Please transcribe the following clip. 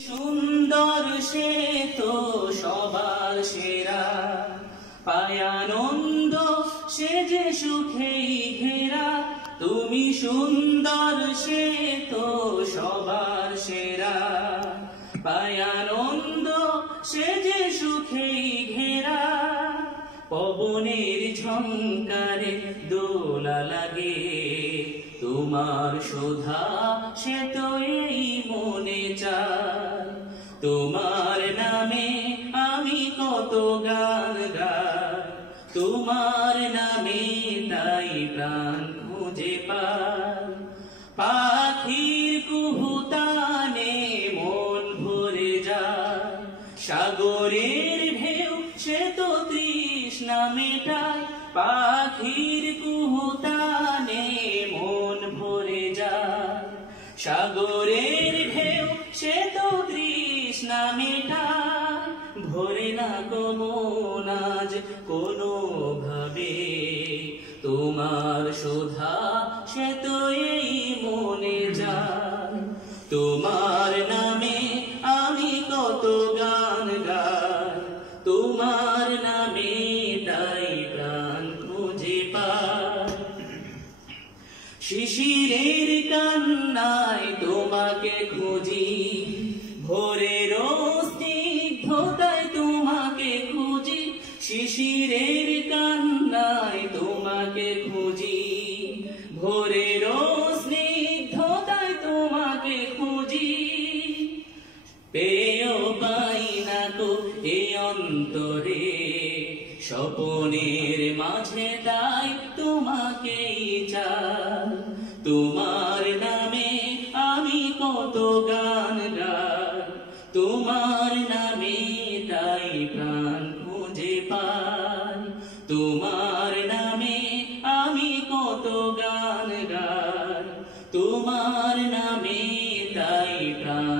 সুন্দর সে তো সবার সেরা, পায় আনন্দ সে যে সুখেই ঘেরা। তুমি সুন্দর সে তো সবার সেরা, পায় আনন্দ সে যে সুখেই ঘেরা। পবনের ঝংকারে দোলা লাগে, তোমার শোধা সে তো এই মনে চায়। তোমার নামে আমি কত গান গাই, তোমার নামে তাই প্রাণ খুঁজে পাই। পাখির কুহুতানে মন ভরে যায়, সাগরের ঢেউ সে তো তৃষ্ণা মেটায়। পাখির কুহুতানে মন ভরে যায়, সাগরের ঢেউ সে তো তৃষ্ণা মেটায়। ভরে না গো মন আজ কোনো ভাবে, তোমার শোধা সে তো এই মনে যায়। তোমার নামে আমি কত গান গাই, তোমার নামে তাই প্রাণ খুঁজে পাই। শিশিরের কান্নায় তোমাকে খুঁজি, ভোরের স্নিগ্ধতায় তোমাকে খুঁজি। শিশিরের কান্নায় তোমাকে খুঁজি, ভোরের স্নিগ্ধতায় তোমাকে খুঁজি। পেয়েও পাই না তো এ অন্তরে, স্বপনের মাঝে তাই তোমাকেই চাই। তোমার নামে আমি কত গান গাই, তোমার নামে তাই প্রাণ খুঁজে পাই। তোমার নামে আমি কত গান গাই, তোমার নামে তাই প্রাণ